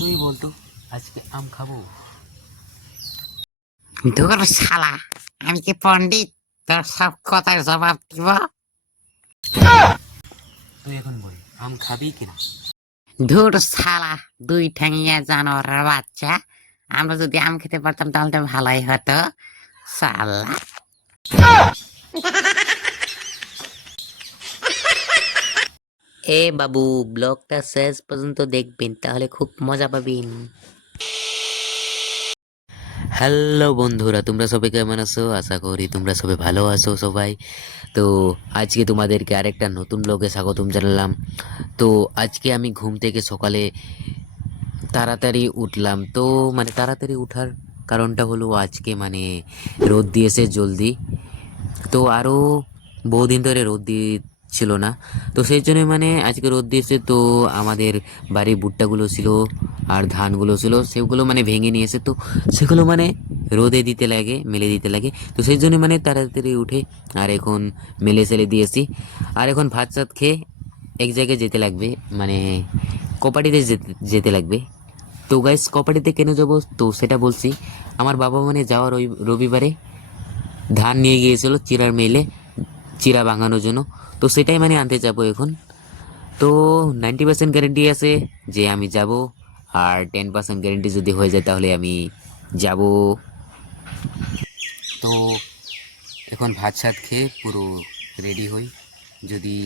তুই বলতো আজকে আম খাবো? ধুর শালা, আমি কি পণ্ডিত তোর সব কথার জবাব দিব? তুই এখন বল, আম খাবি কিনা? ধুর শালা, দুই ঠ্যাঙিয়া জানোয়ারের বাচ্চা। আমরা যদি আম খেতে পারতাম তাহলে তো ভালোই হতো। শালা, এ বাবু, ব্লগটা শেষ পর্যন্ত দেখবেন, তাহলে খুব মজা পাবেন। হ্যালো বন্ধুরা, তোমরা সবাই কেমন আছো? আশা করি তোমরা সবাই ভালো আছো সবাই। তো আজকে তোমাদেরকে আরেকটা নতুন ব্লগে স্বাগতম জানালাম। তো আজকে আমি ঘুম থেকে সকালে তাড়াতাড়ি উঠলাম। তো মানে তাড়াতাড়ি উঠার কারণটা হলো আজকে মানে রোদ দিয়েছে জলদি। তো আরও বহুদিন ধরে রোদ দিচ্ছিল না, তো সেই জন্য মানে আজকে রোদ দিয়েছে। তো আমাদের বাড়ির ভুট্টাগুলো ছিল আর ধানগুলো ছিল, সেগুলো মানে ভেঙে নিয়েছে। তো সেগুলো মানে রোদে দিতে লাগে, মেলে দিতে লাগে। তো সেই জন্য মানে তাড়াতাড়ি উঠে আর এখন মেলে সেলে দিয়েছি। আর এখন ভাত চাত খেয়ে এক জায়গায় যেতে লাগবে, মানে কপাটিতে যেতে লাগবে। তো গাইস, কপাটিতে কেন যাবো তো সেটা বলছি। আমার বাবা মানে যাওয়ার ওই রবিবারে ধান নিয়ে গিয়েছিল চিরার মেলে, চিরা ভাঙানোর জন্য। তো সেটাই মানে আনতে যাব এখন। তো 90% গ্যারেন্টি আছে যে আমি যাব, আর 10% গ্যারেন্টি যদি হয়ে যায় তাহলে আমি যাব। তো এখন ভাত সাত খেয়ে পুরো রেডি হই, যদি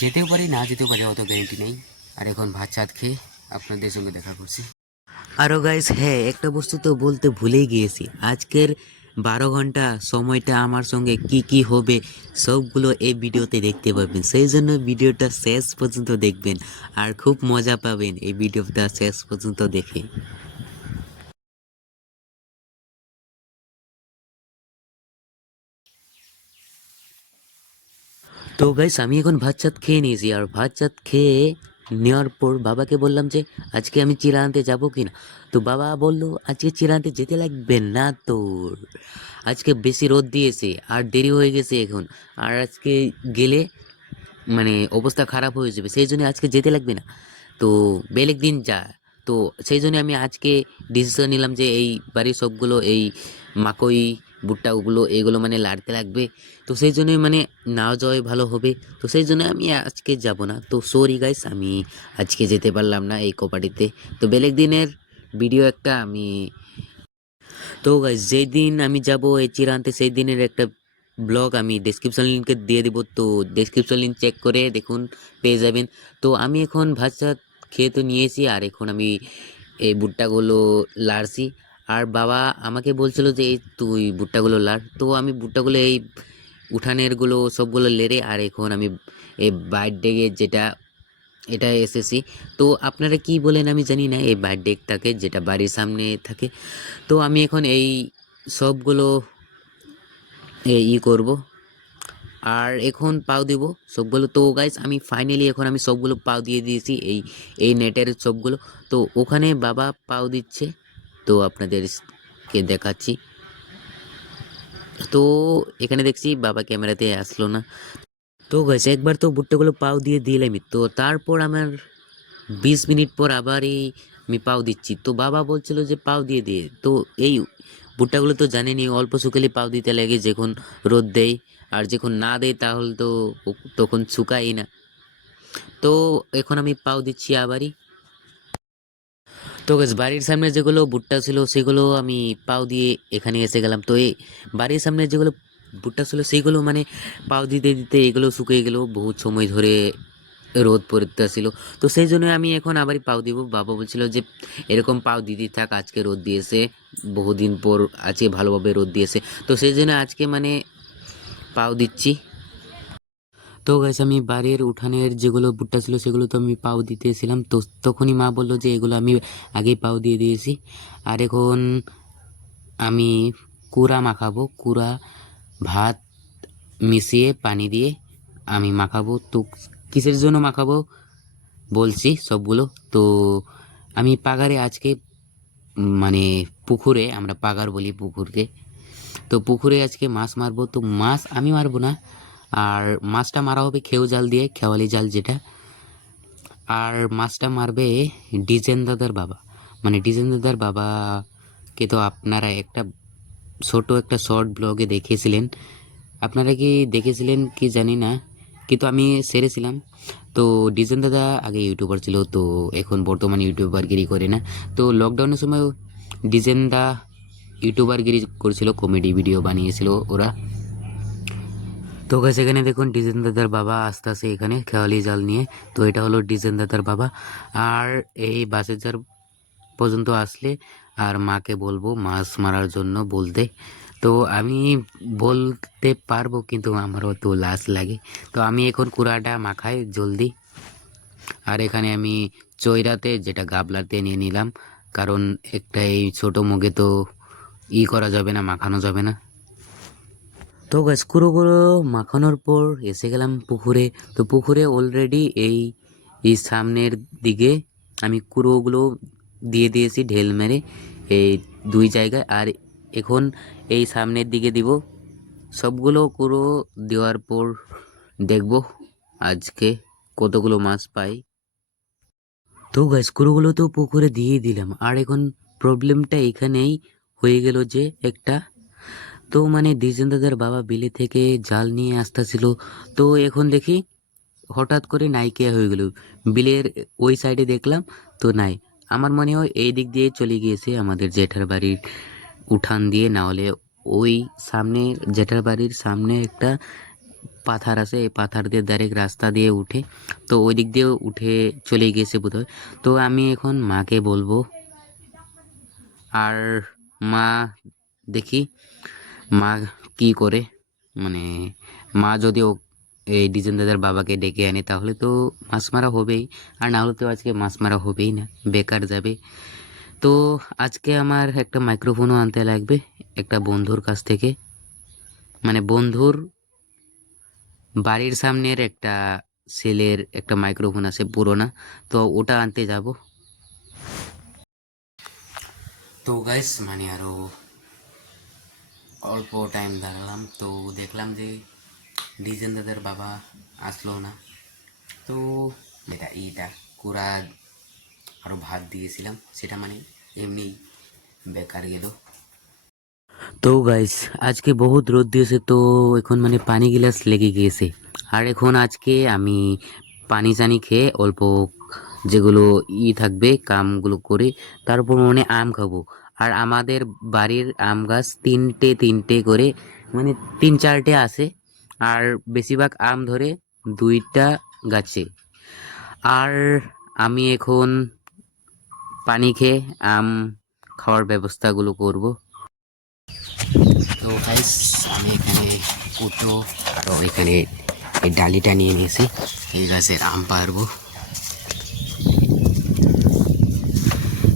যেতেও পারি না যেতেও পারি, অত গ্যারেন্টি নেই। আর এখন ভাত সাত খেয়ে আপনাদের সঙ্গে দেখা করছি। আরও গাইস, হ্যাঁ, একটা বস্তু তো বলতে ভুলেই গিয়েছি। আজকের 12 ঘন্টা সময়টা আমার সঙ্গে কি কি হবে সবগুলো এই ভিডিওতে দেখতে পাবেন। সেই জন্য ভিডিওটা শেষ পর্যন্ত দেখবেন, আর খুব মজা পাবেন এই ভিডিওটা শেষ পর্যন্ত দেখে। তো গাইস, আমি এখন ভাত চাত খেয়ে নিয়েছি, আর ভাত চাত খেয়ে নেওয়ার পর বাবাকে বললাম যে আজকে আমি চিরা আনতে যাবো কিনা। তো বাবা বললো আজকে চিরা আনতে যেতে লাগবে না তোর, আজকে বেশি রোদ দিয়েছে আর দেরি হয়ে গেছে এখন, আর আজকে গেলে মানে অবস্থা খারাপ হয়ে যাবে, সেই জন্য আজকে যেতে লাগবে না। তো বেলেগ দিন যা। তো সেই জন্য আমি আজকে ডিসিশন নিলাম যে এই বাড়ির সবগুলো এই মাকই ভুট্টাগুলো এগুলো মানে লাড়তে লাগবে। তো সেই জন্যই মানে না যাওয়াই ভালো হবে। তো সেই জন্য আমি আজকে যাব না। তো সরি গাইস, আমি আজকে যেতে পারলাম না এই কোপাটিতে। তো বেলেগ দিনের ভিডিও একটা আমি, তো গাইস যেই দিন আমি যাব এই চিরা আনতে সেই দিনের একটা ব্লগ আমি ডেসক্রিপশন লিঙ্কে দিয়ে দিব। তো ডেসক্রিপশন লিঙ্ক চেক করে দেখুন, পেয়ে যাবেন। তো আমি এখন ভাত চাত খেয়ে তো নিয়েছি, আর এখন আমি এই ভুট্টাগুলো লাড়ছি। আর বাবা আমাকে বলছিল যে এই তুই ভুট্টাগুলো লাড়। তো আমি ভুট্টাগুলো এই উঠানেরগুলো সবগুলো লেড়ে আর এখন আমি এই বাইর ডেগে যেটা এটা এসেছি। তো আপনারা কি বলেন আমি জানি না, এই বাইর ডেকটাকে যেটা বাড়ির সামনে থাকে। তো আমি এখন এই সবগুলো করব, আর এখন পাও দিব সবগুলো। তো গাইস, আমি ফাইনালি এখন আমি সবগুলো পাও দিয়ে দিয়েছি এই এই নেটের সবগুলো। তো ওখানে বাবা পাও দিচ্ছে, তো আপনাদেরকে দেখাচ্ছি। তো এখানে দেখছি বাবা ক্যামেরাতে আসলো না। তো গাইস, একবার তো ভুট্টাগুলো পাও দিয়ে দিলামই, তো তারপর আমার 20 মিনিট পর আবারই আমি পাও দিচ্ছি। তো বাবা বলছিল যে পাও দিয়ে দিয়ে। তো এই ভুট্টাগুলো তো জানেনি অল্প শুকালে পাও দিতে লাগে, যখন রোদ দেয় আর যখন না দেয় তাহলে তো তখন শুকাই না। তো এখন আমি পাও দিচ্ছি আবারই। তো গাইস, বাড়ির সামনে যেগুলো ভুট্টা ছিল সেগুলো আমি পাও দিয়ে এখানে এসে গেলাম। তো এই বাড়ির সামনে যেগুলো ভুট্টা ছিল সেইগুলো মানে পাও দিতে দিতে এগুলো শুকিয়ে গেল, বহুত সময় ধরে রোদ পড়তেছিল। তো সেই জন্য আমি এখন আবারই পাও দিব। বাবা বলছিল যে এরকম পাও দিতে থাক, আজকে রোদ দিয়েছে, বহুদিন পর আজকে ভালোভাবে রোদ দিয়েছে। তো সেই জন্য আজকে মানে পাও দিচ্ছি। তো গাইস, আমি বাড়ির উঠানের যেগুলো ভুট্টা ছিল সেগুলো তো আমি পাও দিতেছিলাম। তো তখনই মা বললো যে এগুলো আমি আগেই পাও দিয়ে দিয়েছি। আর এখন আমি কুড়া মাখাবো, কুড়া ভাত মিশিয়ে পানি দিয়ে আমি মাখাবো। তো কিসের জন্য মাখাবো বলছি সবগুলো। তো আমি পাগারে আজকে মানে পুকুরে, আমরা পাগার বলি পুকুরকে, তো পুকুরে আজকে মাছ মারবো। তো মাছ আমি মারবো না, আর মাছটা মারা হবে খেও জাল দিয়ে, খেওয়ালি জাল যেটা। আর মাছটা মারবে ডিজেন দাদার বাবা। মানে ডিজেন দাদার বাবাকে তো আপনারা একটা ছোট একটা শর্ট ব্লগে দেখেছিলেন। আপনারা কি দেখেছিলেন কি জানি না, কিন্তু আমি সেরেছিলাম। তো ডিজেন দাদা আগে ইউটিউবার ছিল, তো এখন বর্তমানে ইউটিউবারগিরি করে না। তো লকডাউনের সময় ডিজেন দা ইউটিউবারগিরি করেছিল, কমেডি ভিডিও বানিয়েছিল ওরা। তো গাইস এখানে দেখুন ডিজেন দাদার বাবা আস্তে আস্তে এখানে খেয়ালি জাল নিয়ে। তো এটা হলো ডিজেন দাদার বাবা। আর এই বাসের জার পর্যন্ত আসলে আর মাকে বলবো মাছ মারার জন্য বলতে। তো আমি বলতে পারবো, কিন্তু আমারও তো লাজ লাগে। তো আমি এখন কুড়াটা মাখাই জলদি। আর এখানে আমি চৈরাতে যেটা গাবলাতে নিয়ে নিলাম, কারণ একটা এই ছোটো মুখে তো করা যাবে না, মাখানো যাবে না। তো গাছ কুড়োগুলো মাখানোর পর এসে গেলাম পুকুরে। তো পুকুরে অলরেডি এই সামনের দিকে আমি কুড়োগুলো দিয়ে দিয়েছি ঢেল মেরে এই দুই জায়গায়। আর এখন এই সামনের দিকে দিব। সবগুলো কুড়ো দেওয়ার পর দেখব আজকে কতগুলো মাছ পাই। তো গাছ কুড়োগুলো তো পুকুরে দিয়ে দিলাম। আর এখন প্রবলেমটা এখানেই হয়ে গেল যে একটা, তো মানে ডিজেন দাদার বাবা বিলে থেকে জাল নিয়ে আসতেছিল। তো এখন দেখি হঠাৎ করে নাইকিয়া হয়ে গেল। বিলের ওই সাইডে দেখলাম তো নাই। আমার মনে হয় এই দিক দিয়ে চলে গিয়েছে আমাদের জেঠার বাড়ির উঠান দিয়ে, না হলে ওই সামনে জেঠার বাড়ির সামনে একটা পাথার আছে, এই পাথার দিয়ে ডাইরেক্ট রাস্তা দিয়ে উঠে, তো ওই দিক দিয়ে উঠে চলে গিয়েছে বোধহয়। তো আমি এখন মাকে বলবো। আর মা দেখি মা কি করে। মানে মা যদি এই ডিজেন দাদার বাবাকে ডেকে আনে তাহলে তো মাছ মারা হবেই, আর না হলে তো আজকে মাছ মারা হবেই না, বেকার যাবে। তো আজকে আমার একটা মাইক্রোফোনও আনতে লাগবে একটা বন্ধুর কাছ থেকে। মানে বন্ধুর বাড়ির সামনের একটা সেলের একটা মাইক্রোফোন আছে পুরোনা, তো ওটা আনতে যাব। তো গাইস মানে আরও অল্প টাইম দাঁড়ালাম, তো দেখলাম যে ডিজেন দাদার বাবা আসলো না। তো এইটা কুড়া আরও ভাত দিয়েছিলাম, সেটা মানে এমনি বেকার গেল। তো গাইস আজকে বহুত রোদ দিয়েছে, তো এখন মানে পানি গিলাস লেগে গিয়েছে। আর এখন আজকে আমি পানি চানি খেয়ে অল্প যেগুলো থাকবে কামগুলো করে তারপর মানে আম খাবো। আর আমাদের বাড়ির আম গাছ তিনটে তিনটে করে, মানে তিন চারটে আছে। আর বেশিরভাগ আম ধরে দুইটা গাছে। আর আমি এখন পানি খেয়ে আম খাওয়ার ব্যবস্থাগুলো করব। তো গাইস আমি এখানে কুটো আরও এখানে এই ডালিটা নিয়ে নিয়েছি, এই গাছের আম পারবো।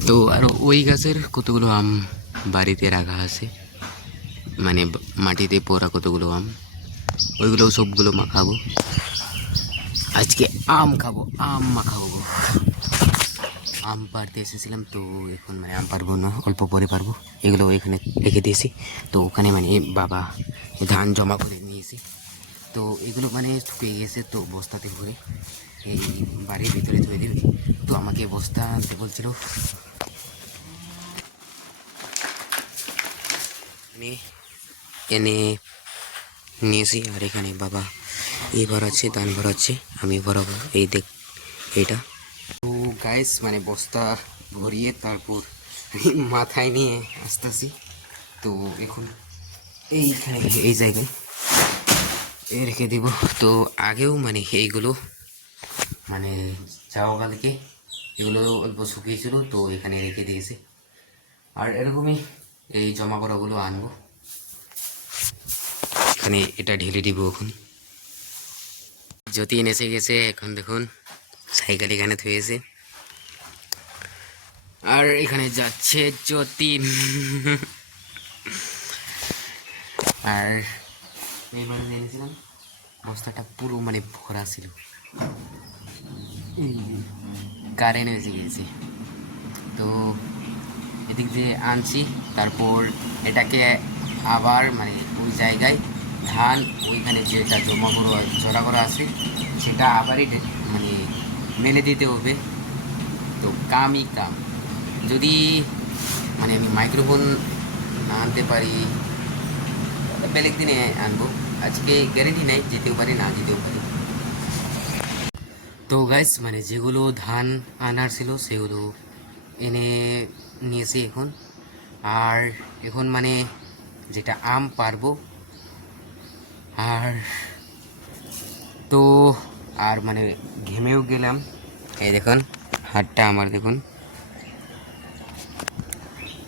তো আরও ওই গাছের কতগুলো আম বাড়িতে রাখা আছে, মানে মাটিতে পোড়া কতগুলো আম, ওইগুলো সবগুলো মাখাবো। আজকে আম খাবো, আম মাখাবো। আম পাড়তে এসেছিলাম, তো এখন মানে আম পারবো না, অল্প পরে পারবো। এগুলো এখানে রেখে দিয়েছি। তো ওখানে মানে বাবা ধান জমা করে নিয়েছি, তো এগুলো মানে শুকিয়ে গেছে, তো বস্তাতে ভরে এই বাড়ির ভিতরে ধুয়ে দেবে। তো আমাকে বস্তা আনতে বলছিল, আমি এনে নিয়েছি। আর এখানে বাবা ভরাচ্ছে, ধান ভরাচ্ছে, আমি ভরাবো। এই দেখ এইটা। তো গাইস মানে বস্তা ভরিয়ে তারপর মাথায় নিয়ে আসতেছি। তো এখন এইখানে এই জায়গায় রেখে দিব। তো আগেও মানে এইগুলো মানে যাওয়া কালকে এগুলো অল্প শুকিয়েছিল, তো এখানে রেখে দিয়েছি। আর এরকমই এই জমা করাগুলো আনবো, এখানে এটা ঢেলে দিব। এখন যতীন এসে গেছে, এখন দেখুন সাইকেল এখানে থুয়েছে। আর এখানে যাচ্ছে যতীন। আর এইবার জেনেছিলাম বস্তাটা পুরো মানে ভরা ছিল, কারেন্ট এসে গেছে। তো এদিক দিয়ে আনছি, তারপর এটাকে আবার মানে ওই জায়গায় ধান ওইখানে যেটা জড়া করা আছে সেটা আবারই মানে মেলে দিতে হবে। তো কামই কাম। যদি মানে আমি মাইক্রোফোন না আনতে পারি তাহলে বেলেগ দিনে আনবো। আজকে গ্যারেন্টি নাই, যেতেও পারি না যেতেও পারি। তো গাইস মানে যেগুলো ধান আনার ছিল সেগুলো এনে নিয়েছি এখন। আর এখন মানে যেটা আম পারবো। আর তো আর মানে ঘেমেও গেলাম। এই দেখুন হাতটা আমার, দেখুন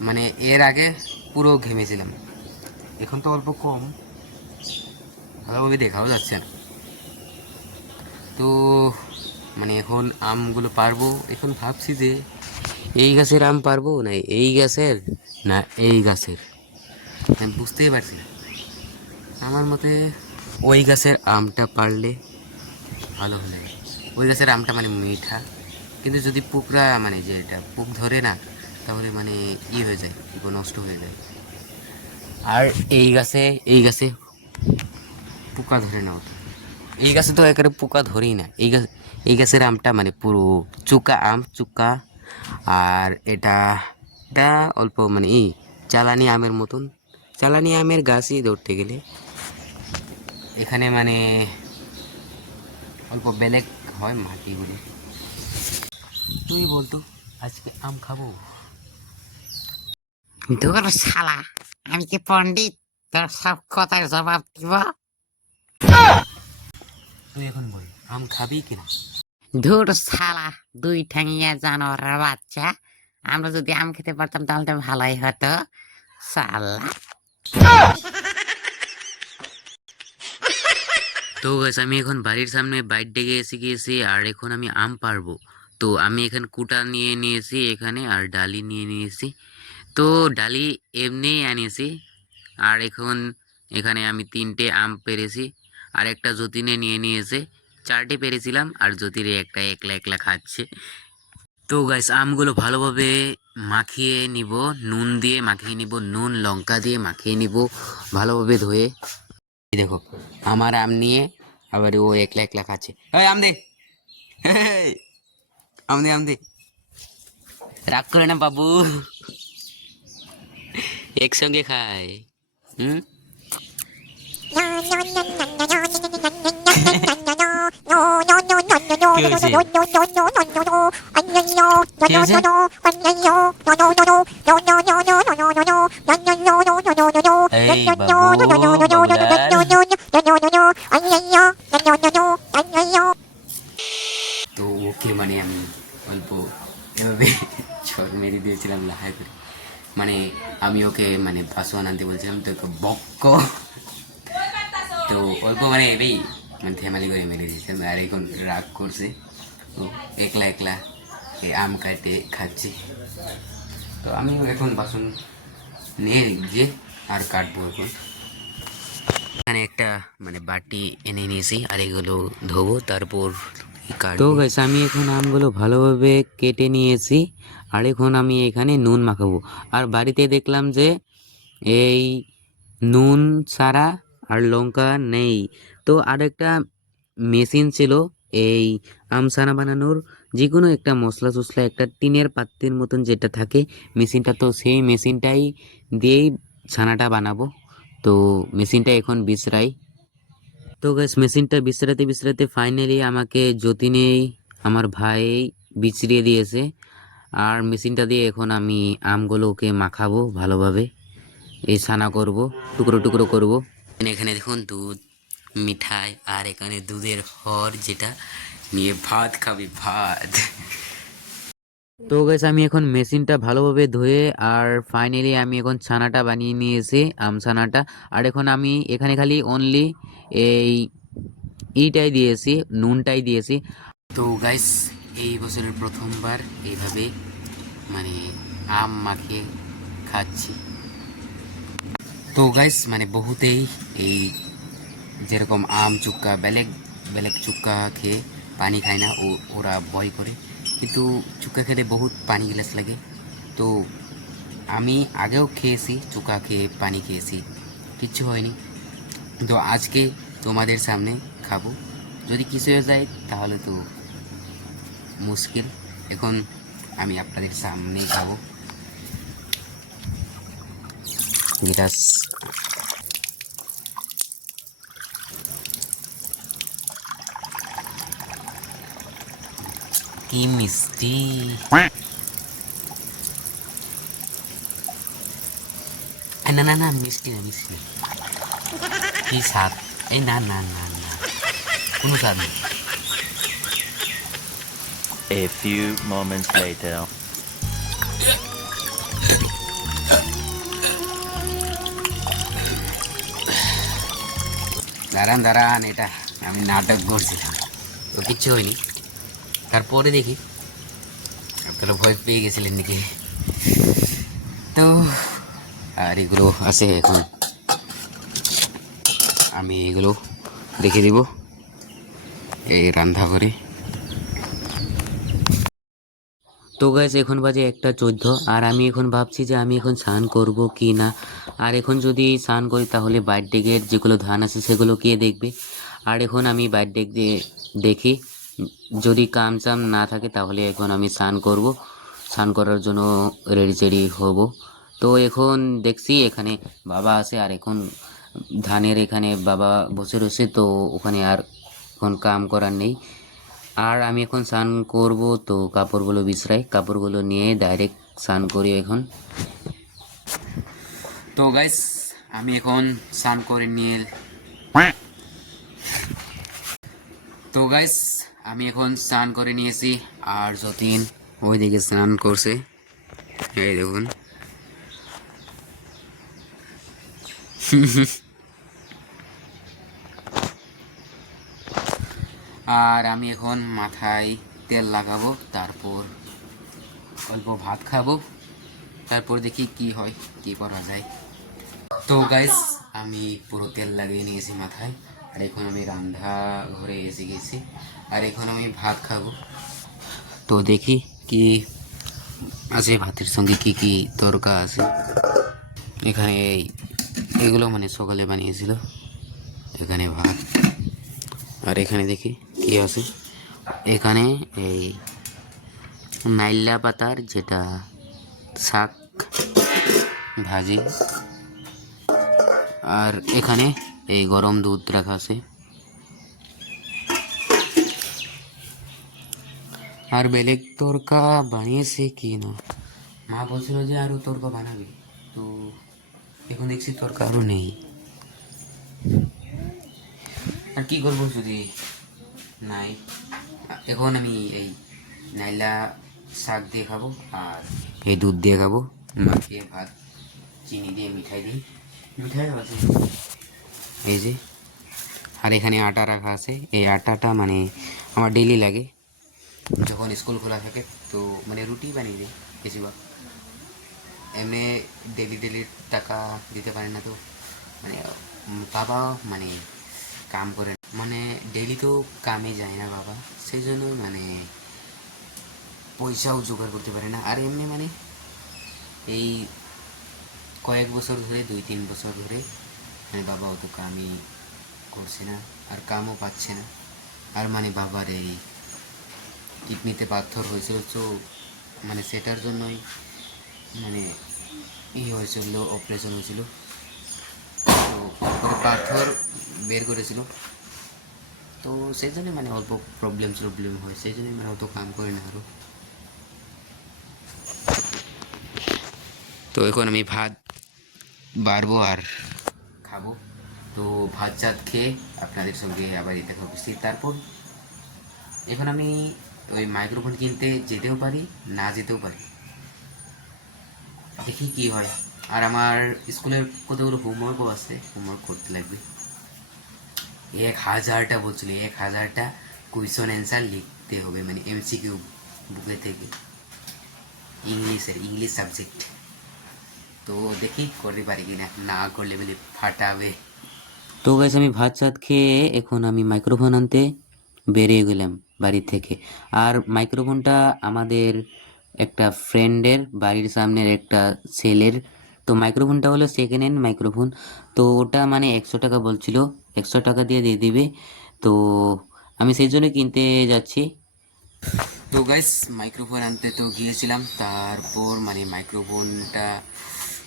মানে এর আগে পুরো ঘেমেছিলাম, এখন তো অল্প কম, ভালোভাবে দেখাও যাচ্ছে না। তো মানে এখন আমগুলো পারবো। এখন ভাবছি যে এই গাছের আম পারবো না এই গাছের, না এই গাছের, আমি বুঝতেই পারছি না। আমার মতে ওই গাছের আমটা পারলে ভালো হলে, ওই গাছের আমটা মানে মিঠা, কিন্তু যদি পোকরা মানে যে এটা পোক ধরে না তাহলে মানে হয়ে যায়, নষ্ট হয়ে যায়। আর এই গাছে পোকা ধরে না ওটা। এই গাছে তো একেবারে পোকা ধরেই না। এই গাছের আমটা মানে পুরো চুকা আম, চুকা। আর এটা এটা অল্প মানে চালানি আমের মতন, চালানি আমের গাছই ধরতে গেলে। এখানে মানে অল্প বেলেগ হয় মাটিগুলো। তুই বলতো আজকে আম খাবো? ধুর শালা, আমি কি পণ্ডিত তোর সব কথার জবাব দিব? তুই এখন বল আম খাবি কিনা? ধুর শালা, দুই ঠ্যাঙিয়া জানোয়ারের বাচ্চা, আমরা যদি আম খেতে পারতাম তাহলে তো ভালোই হতো শালা। তো গাছ আমি এখন বাড়ির সামনে বাইর ডেকে এসে গিয়েছি, আর এখন আমি আম পারবো। তো আমি এখানে কুটা নিয়ে নিয়েছি এখানে, আর ডালি নিয়ে নিয়েছি। তো ডালি এমনি আনিয়েছি। আর এখন এখানে আমি 3টে আম পেরেছি, আর একটা যতীনে নিয়ে নিয়েছে। 4টে পেরেছিলাম, আর যতীরে একটা একলা একলা খাচ্ছে। তো গাইস আমগুলো ভালোভাবে মাখিয়ে নিব, নুন দিয়ে মাখিয়ে নিব, নুন লঙ্কা দিয়ে মাখিয়ে নিব ভালোভাবে ধুয়ে। এই দেখো আমার আম নিয়ে আবার ও একলা একলা খাচ্ছে। এই আম দে, এই, আম দে, আম দে, রাগ করে না বাবু, একসঙ্গে খায়। হুম, এই বাবু বাবুলাল। তো ওকে মানে আমি অল্প এভাবে ছড় মেরে দিয়েছিলাম লাহাই করে। মানে আমি ওকে মানে বাসন আনতে বলছিলাম, তো ওকে বক্ক, তো অল্প মানে এই মানে ফ্যামিলি করে মেরে দিয়েছিলাম। আর এখন রাগ করছে, তো একলা একলা এই আম কাটে খাচ্ছে। তো আমিও এখন বাসন নিয়ে গিয়ে আর কাটবো এখন। এখানে একটা মানে বাটি এনে নিয়েছি, আর এগুলো ধোবো তারপর তো গাইস আমি এখন আমগুলো ভালোভাবে কেটে নিয়েছি, আর এখন আমি এখানে নুন মাখাবো। আর বাড়িতে দেখলাম যে এই নুন ছাড়া আর লঙ্কা নেই, তো আরেকটা মেশিন ছিল এই আমসানা বানানোর, যে কোনো একটা মশলা টশলা একটা টিনের পাত্রের মতন যেটা থাকে মেশিনটা, তো সেই মেশিনটাই দিয়েই ছানাটা বানাবো। তো মেশিনটা এখন বিশ্রাই। তো গ্যাস মেশিনটা বিশ্রাতে বিশ্রাতে ফাইনালি আমাকে যতীনেই আমার ভাই বিচড়িয়ে দিয়েছে। আর মেশিনটা দিয়ে এখন আমি আমগুলোকে মাখাবো ভালোভাবে, এই ছানা করব, টুকরো টুকরো করব। এখানে দেখুন দুধ, মিঠাই, আর এখানে দুধের হর যেটা নিয়ে ভাত খাবি, ভাত। তো গাইস আমি এখন মেশিনটা ভালোভাবে ধুয়ে আর ফাইনালি আমি এখন ছানাটা বানিয়ে নিয়েছি, আম ছানাটা। আর এখন আমি এখানে খালি অনলি এই ইটাই দিয়েছি, নুনটাই দিয়েছি। তো গাইস এই বছরের প্রথমবার এইভাবে মানে আম মাখিয়ে খাচ্ছি। তো গাইস মানে বহুতেই এই যেরকম আম চুক্কা বেলেগ বেলেগ চুক্কা খেয়ে পানি খায় না, ওরা ভয় করে, কিন্তু চুক্কা খেলে বহুত পানি গ্লাস লাগে। তো আমি আগেও খেয়েছি, চুক্কা খেয়ে পানি খেয়েছি, কিচ্ছু হয়নি। তো আজকে তোমাদের সামনে খাবো, যদি কিছু হয়ে যায় তাহলে তো মুশকিল। এখন আমি আপনাদের সামনেই খাবো যেটা কি মিষ্টি। না না না, মিষ্টি না, মিষ্টি না। কি স্বাদ! এই না না না না, কোনো স্বাদ নেই। A few moments later. দাঁড়ান দাঁড়ান, এটা আমি নাটক করছিলাম, তো কিচ্ছু হয়নি। তারপরে দেখি আপনারা ভয় পেয়ে গেছিলেন নাকি। তো আর এগুলো আছে, এখন আমি এগুলো দেখে দিব এই রান্না করে। তো গাইস এখন বাজে 1:14 আর আমি এখন ভাবছি যে আমি এখন স্নান করব কি না। আর এখন যদি স্নান করি তাহলে বাইর ডেকের যেগুলো ধান আছে সেগুলো কে দেখবে। আর এখন আমি বাইর ডেক দিয়ে দেখি, যদি কাম চাম না থাকে তাহলে এখন আমি স্নান করব। স্নান করার জন্য রেডি চেডি হব। তো এখন দেখছি এখানে বাবা আছে, আর এখন ধানের এখানে বাবা বসে রয়েছে, তো ওখানে আর এখন কাম করার নেই। আর আমি এখন স্নান করব, তো কাপড়গুলো বিছরাই, কাপড়গুলো নিয়ে ডাইরেক্ট স্নান করি এখন। তো গাইস আমি এখন স্নান করে নিয়ে তো গাইস আমি এখন স্নান করে নিয়েছি, আর যতীন ওইদিকে স্নান করছে, এই দেখুন। আর আমি এখন মাথায় তেল লাগাবো, তারপর অল্প ভাত খাবো, তারপর দেখি কি হয়, কি করা যায়। তো গাইস আমি পুরো তেল লাগিয়ে নিয়েছি মাথায়, আর এখন আমি রান্না ঘরে এসে গেছি, আর এখন আমি ভাত খাবো। তো দেখি কি আছে, ভাতের সঙ্গে কি কি তরকা আছে। এখানে এগুলো মানে সকালে বানিয়েছিল, এখানে ভাত, আর এখানে দেখি কি আছে। এখানে এই নাইলা পাতার যেটা শাক ভাজি, আর এখানে এই গরম দুধ রাখা আছে। আর বেলেগ তরকা বানিয়েছে কি না, মা বলছিল যে আরও তরকা বানাবে, তো এখন দেখছি তরকা আরও নেই। আর কি করবো যদি নাই। এখন আমি এই নাইলা শাক দিয়ে খাবো, আর এই দুধ দিয়ে খাবো, মাখিয়ে ভাত, চিনি দিয়ে মিঠাই দিই, মিঠাই আছে এই যে। আর এখানে আটা রাখা আছে, এই আটাটা মানে আমার ডেইলি লাগে, যখন স্কুল খোলা থাকে তো মানে রুটি বানিয়ে দিই বেশিরভাগ। এমনি ডেলি ডেলি টাকা দিতে পারে না, তো মানে বাবা মানে কাম করে, মানে ডেলি তো কামে যায় না বাবা, সেই জন্য মানে পয়সাও জোগাড় করতে পারে না। আর এমনি মানে এই কয়েক বছর ধরে, 2-3 বছর ধরে মানে বাবা অত কামই করছে না, আর কামও পাচ্ছে না। আর মানে বাবার এই কিডনিতে পাথর হয়েছিল, তো মানে সেটার জন্যই মানে হয়েছিল, অপারেশন হয়েছিল, তো পরে পাথর বের করেছিল, তো সেই জন্য মানে অল্প প্রবলেম হয়, সেই জন্য মানে অত কাম করে না আরও। তো এখন আমি ভাত বাড়বো আর খাবো। তো ভাত চাত খেয়ে আপনাদের সঙ্গে আবার দেখা করছি। তারপর এখন আমি ওই মাইক্রোফোন কিনতে যেতেও পারি, না যেতেও পারি, দেখি কি হয়। আর আমার স্কুলের কতগুলো হোমওয়ার্কও আছে, হোমওয়ার্ক করতে লাগবে। 1000টা বলছিল, 1000টা কোয়েশ্চন অ্যান্সার লিখতে হবে, মানে এমসিকিউ বুকে থেকে, ইংলিশ সাবজেক্ট। তো দেখি করতে পারি কিনা, না করলে বলে ফাটাবে। তো গাইস আমি ভাত চাত খেয়ে এখন আমি মাইক্রোফোন আনতে বেরিয়ে গেলাম বাড়ি থেকে। আর মাইক্রোফোনটা আমাদের একটা ফ্রেন্ডের বাড়ির সামনের একটা ছেলের। তো মাইক্রোফোনটা হলো সেকেন্ড হ্যান্ড মাইক্রোফোন, তো ওটা মানে 100 টাকা বলছিল, 100 টাকা দিয়ে দিবে। তো আমি সেই জন্য কিনতে যাচ্ছি। তো গাইস মাইক্রোফোন আনতে তো গিয়েছিলাম, তারপর মানে মাইক্রোফোনটা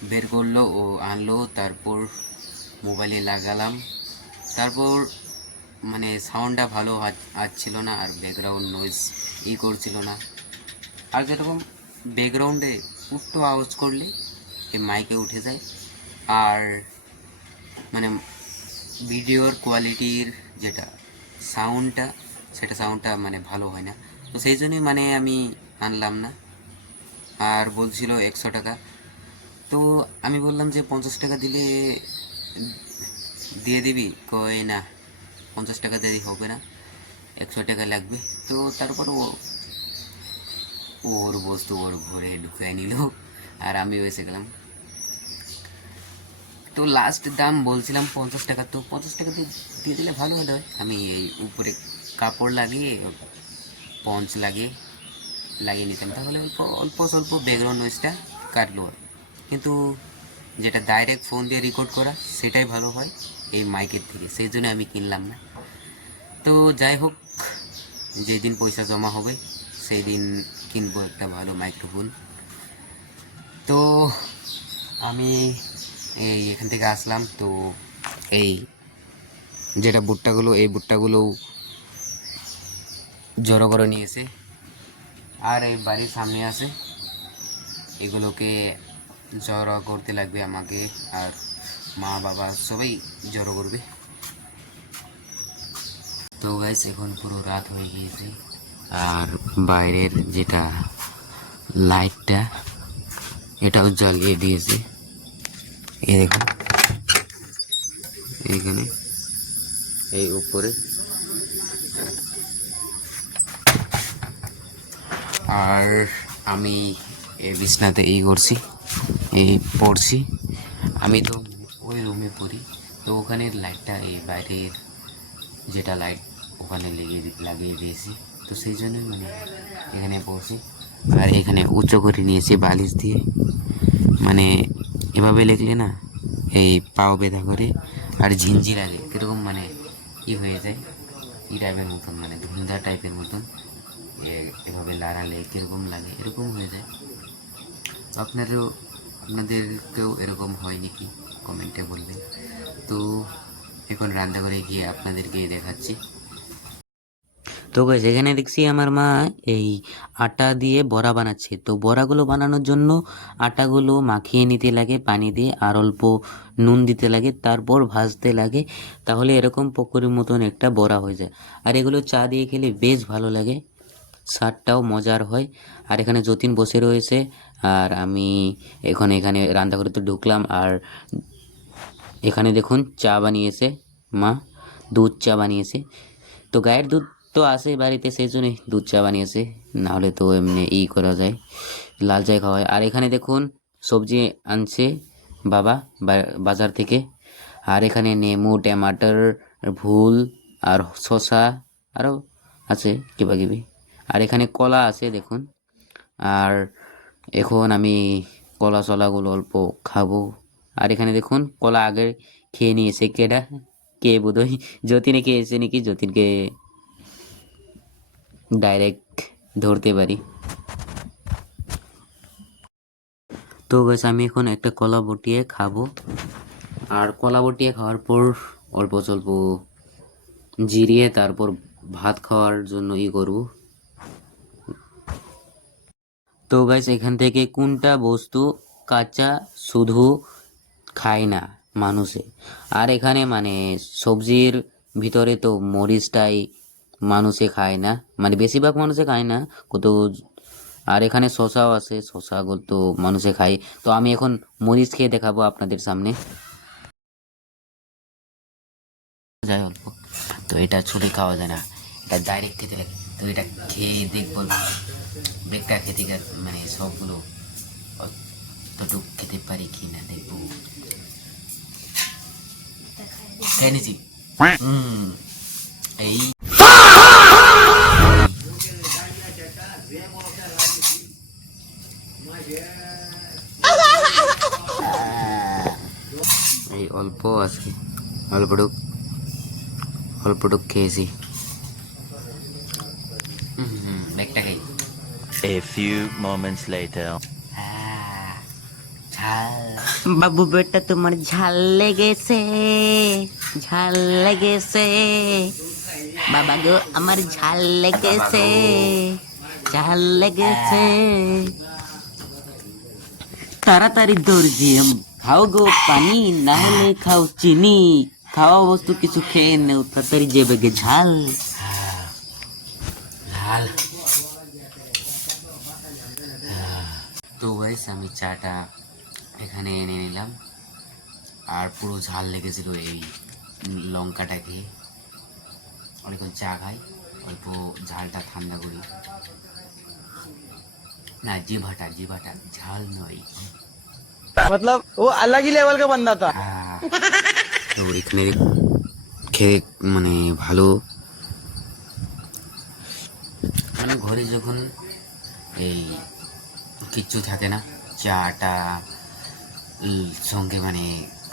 বের করলো ও আনলো, তারপর মোবাইলে লাগালাম, তারপর মানে সাউন্ডটা ভালো আসছিল না, আর ব্যাকগ্রাউন্ড নয়েজ করছিল না। আর যেরকম ব্যাকগ্রাউন্ডে একটু আওয়াজ করলে এই মাইকে উঠে যায়, আর মানে ভিডিওর কোয়ালিটির যেটা সাউন্ডটা মানে ভালো হয় না। তো সেই জন্যই মানে আমি আনলাম না। আর বলছিল 100 টাকা, তো আমি বললাম যে 50 টাকা দিলে দিয়ে দিবি, কই না 50 টাকা দিলে হবে না, 100 টাকা লাগবে। তো তারপর ওর বস্তু ওর ঘরে ঢুকাই নিল, আর আমিও এসে গেলাম। তো লাস্ট দাম বলছিলাম 50 টাকা, তো 50 টাকা দিয়ে দিলে ভালো হলো। আমি এই উপরে কাপড় লাগিয়ে পঞ্চ লাগিয়ে নিতাম, তাহলে অল্প অল্প স্বল্প ব্যাকগ্রাউন্ড নয়েজটা কাটলো। কিন্তু যেটা ডাইরেক্ট ফোন দিয়ে রেকর্ড করা সেটাই ভালো হয় এই মাইকের থেকে, সেই জন্য আমি কিনলাম না। তো যাই হোক, যেদিন পয়সা জমা হবে সেই দিন কিনবো একটা ভালো মাইক্রোফোন। তো আমি এখান থেকে আসলাম, তো এই যেটা এই ভুট্টাগুলোও জড়ো করে নিয়েছে, আর এই বাড়ির সামনে আছে, এগুলোকে জড়ো করতে লাগবে আমাকে, আর মা বাবা সবাই জড়ো করবে। তো গাইস এখন পুরো রাত হয়ে গিয়েছে, আর বাইরের যেটা লাইটটা এটাও জ্বালিয়ে দিয়েছে। এই দেখুন এখানে এই উপরে, আর আমি এই বিছনাতে করছি, পড়ছি। আমি তো ওই রুমে পড়ি, তো ওখানে লাইটটা এই বাইরের যেটা লাইট ওখানে লাগিয়ে দিয়েছি, তো সেই জন্যই মানে এখানে পড়ছি। আর এখানে উঁচু করে নিয়েছি বালিশ দিয়ে, মানে এভাবে লিখলে না এই পাও ব্যথা করে আর ঝিনঝি লাগে, কীরকম মানে হয়ে যায় টাইপের মতন, মানে ধুন্দা টাইপের মতন, এভাবে লাড়ালে কীরকম লাগে এরকম হয়ে যায়। আপনাদেরকেও এরকম হয় নাকি কমেন্টে বলবেন। তো এখন রান্নাঘরে গিয়ে আপনাদেরকে দেখাচ্ছি। তো গাইস এখানে দেখছি আমার মা এই আটা দিয়ে বড়া বানাচ্ছে। তো বড়াগুলো বানানোর জন্য আটাগুলো মাখিয়ে নিতে লাগে পানি দিয়ে, আর অল্প নুন দিতে লাগে, তারপর ভাজতে লাগে, তাহলে এরকম পকোড়ির মতন একটা বড়া হয়ে যায়। আর এগুলো চা দিয়ে খেলে বেশ ভালো লাগে, স্বাদটাও মজার হয়। আর এখানে যতীন বসে রয়েছে, আর আমি এখানে রান্নাঘরেতে ঢুকলাম, আর এখানে দেখুন চা বানিয়েছে মা, দুধ চা বানিয়েছে। তো গায়ের দুধ তো আসে বাড়িতে, সেই জন্যই দুধ চা বানিয়েছে, নাহলে তো এমনি করা যায়, লাল চাই খাওয়া হয়। আর এখানে দেখুন সবজি আনছে বাবা বাজার থেকে, আর এখানে নেমু, টমাটোর, ভুল, আর শসা, আরও আছে কিবাকিবি। আর এখানে কলা আছে দেখুন। আর এখন আমি কলাগুলো অল্প খাবো। আর এখানে দেখুন কলা আগে খেয়ে নিয়েছে কে বোধহয় যতীনে খেয়েছে নাকি, যতীনকে ডাইরেক্ট ধরতে পারি। তো গাইস আমি এখন একটা কলা বটিয়ে খাবো, আর কলা বটিয়ে খাওয়ার পর অল্প স্বল্প জিরিয়ে তারপর ভাত খাওয়ার জন্য করব। তো গাইস এখান থেকে কোনটা বস্তু কাঁচা শুধু খায় না মানুষে, আর এখানে মানে সবজির ভিতরে তো মরিচটাই মানুষে খায় না, মানে বেশিরভাগ মানুষে খায় না কত। আর এখানে শসাও আছে, শসাগুলো তো মানুষে খায়। তো আমি এখন মরিচ খেয়ে দেখাবো আপনাদের সামনে। যায় অল্প, তো এটা ছুটি খাওয়া যায় না, এটা ডাইরেক্ট খেতে লাগে। তো এটা খেয়ে দেখবো বেগটা খেতে মানে সবগুলো অতটুক খেতে পারি কি না দেখবো। খেয়ে নিছি। এই এই অল্প আছে, অল্পটুক খেয়েছি। A few moments later. ঝাল বাবু বেটা তোমার ঝাল লেগেছে, ঝাল লেগেছে। বাবা গো আমার ঝাল লেগেছে, ঝাল লেগেছে। তাড়াতাড়ি দর্জি খাও গো পানি, না হলে খাও চিনি। খাওয়া বস্তু কিছু খেয়ে নেও, তাড়াতাড়ি যে বেগে ঝাল। ঝাল। তো গাইস আমি চাটা এখানে এনে নিলাম, আর পুরো ঝাল লেগেছিল এই লঙ্কাটা খেয়ে। অনেকক্ষণ চা খাই, অল্প ঝালটা ঠান্ডা করি। না, জিভাটা জিভাটা ঝাল নয়। मतलब वो अलग ही लेवल का बंदा था। তো এখানে খেয়ে মানে ভালো, মানে ঘরে যখন এই কিচ্ছু থাকে না, চাটা সঙ্গে মানে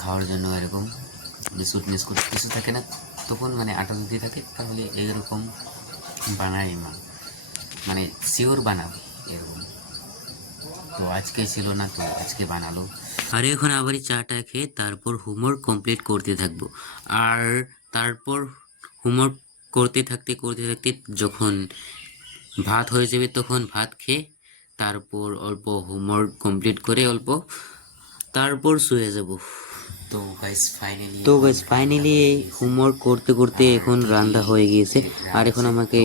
খাওয়ার জন্য এরকম বিস্কুট মিস্কুট কিছু থাকে না, তখন মানে আটা যদি থাকে তাহলে এরকম বানাই মা, মানে শিওর বানাবে এরকম। তো আজকে ছিল না, তো আজকে বানালো। আর এখন আবার এই চাটা খেয়ে তারপর হোমওয়ার্ক কমপ্লিট করতে থাকবো। আর তারপর হোমওয়ার্ক করতে থাকতে যখন ভাত হয়ে যাবে তখন ভাত খেয়ে তারপর অল্প হোমওয়ার্ক কমপ্লিট করে তারপর শুয়ে যাব। তো গাইস ফাইনালি হোমওয়ার্ক করতে করতে এখন রান্না হয়ে গিয়েছে। আর এখন আমাকে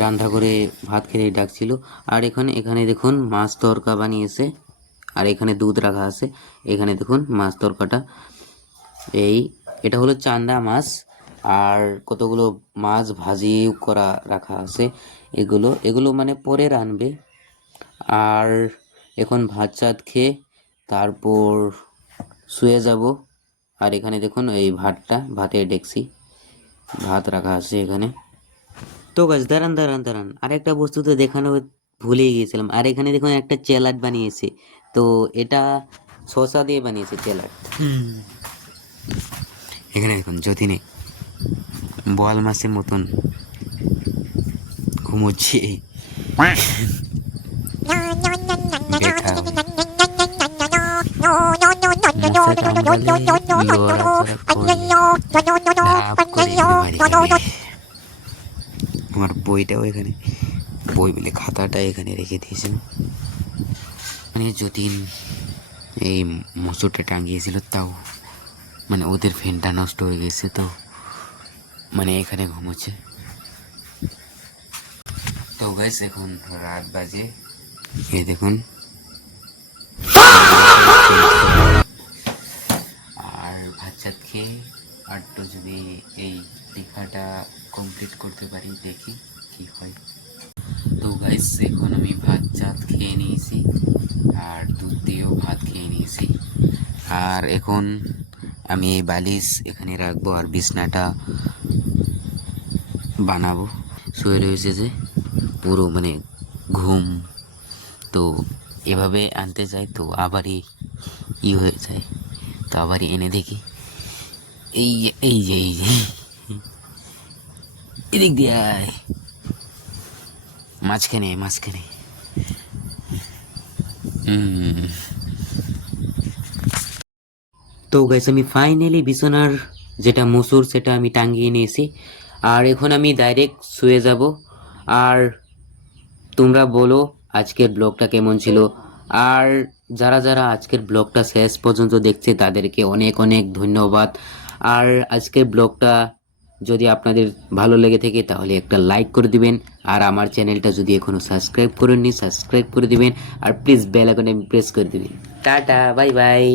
রান্না করে ভাত খেতে ডাকছিল। আর এখানে দেখুন মাছ তরকা বানিয়েছে, আর এখানে দুধ রাখা আছে। এখানে দেখুন মাছ তরকাটা, এটা হলো চান্দা মাছ, আর কতগুলো মাছ ভাজি করা রাখা আছে। এগুলো মানে পরে রানবে। আর এখন ভাত চাত খেয়ে তারপর শুয়ে যাব। আর এখানে দেখুন এই ভাতের ডেকসি, ভাত রাখা আছে এখানে। তো গাছ দাঁড়ান, আরেকটা বস্তু তো দেখানো ভুলেই গিয়েছিলাম। আর এখানে দেখুন একটা চ্যালাড বানিয়েছে, তো এটা শসা দিয়ে বানিয়েছে চ্যালাড। এখানে দেখুন যতীনে বোয়াল মাছের মতন ঘুমোচ্ছে। আমার বইটাও এখানে, বই বলে খাতাটা এখানে রেখে দিয়েছিলাম। মানে যতীন এই মসুরটা টাঙিয়েছিল, তাও মানে ওদের ফ্যানটা নষ্ট হয়ে গেছে, তো মানে এখানে ঘুমোচ্ছে। তো গাইস এখন রাত বাজে, এই দেখুন। আর ভাত চাত খেয়ে আর তো যদি এই লেখাটা কমপ্লিট করতে পারি, দেখি কি হয়। তো গাইস এখন আমি ভাত চাত খেয়ে নিয়েছি, আর দুধ দিয়েও ভাত খেয়ে নিয়েছি। আর এখন আমি এই বালিশ এখানে রাখবো, আর বিছনাটা বানাবো। শুয়ে রয়েছে যে পুরো মানে ঘুম, তো এভাবে আনতে যাই তো আবারই হয়ে যায়, তো আবারই এনে দেখি। এই যে এদিক দিয়ে আয়, মাঝখানে তো গাইস আমি ফাইনালি বিছানার যেটা মসুর সেটা আমি টাঙিয়ে নিয়েছি। আর এখন আমি ডাইরেক্ট শুয়ে যাব। আর তোমরা বলো আজকের ব্লগটা কেমন ছিল। আর যারা আজকের ব্লগটা শেষ পর্যন্ত দেখছে তাদেরকে অনেক অনেক ধন্যবাদ। আর আজকের ব্লগটা যদি আপনাদের ভালো লেগে থাকে তাহলে একটা লাইক করে দিবেন। আর আমার চ্যানেলটা যদি এখনও সাবস্ক্রাইব করেননি সাবস্ক্রাইব করে দিবেন। আর প্লিজ বেল আইকনে প্রেস করে দিবেন। Tata, bye bye.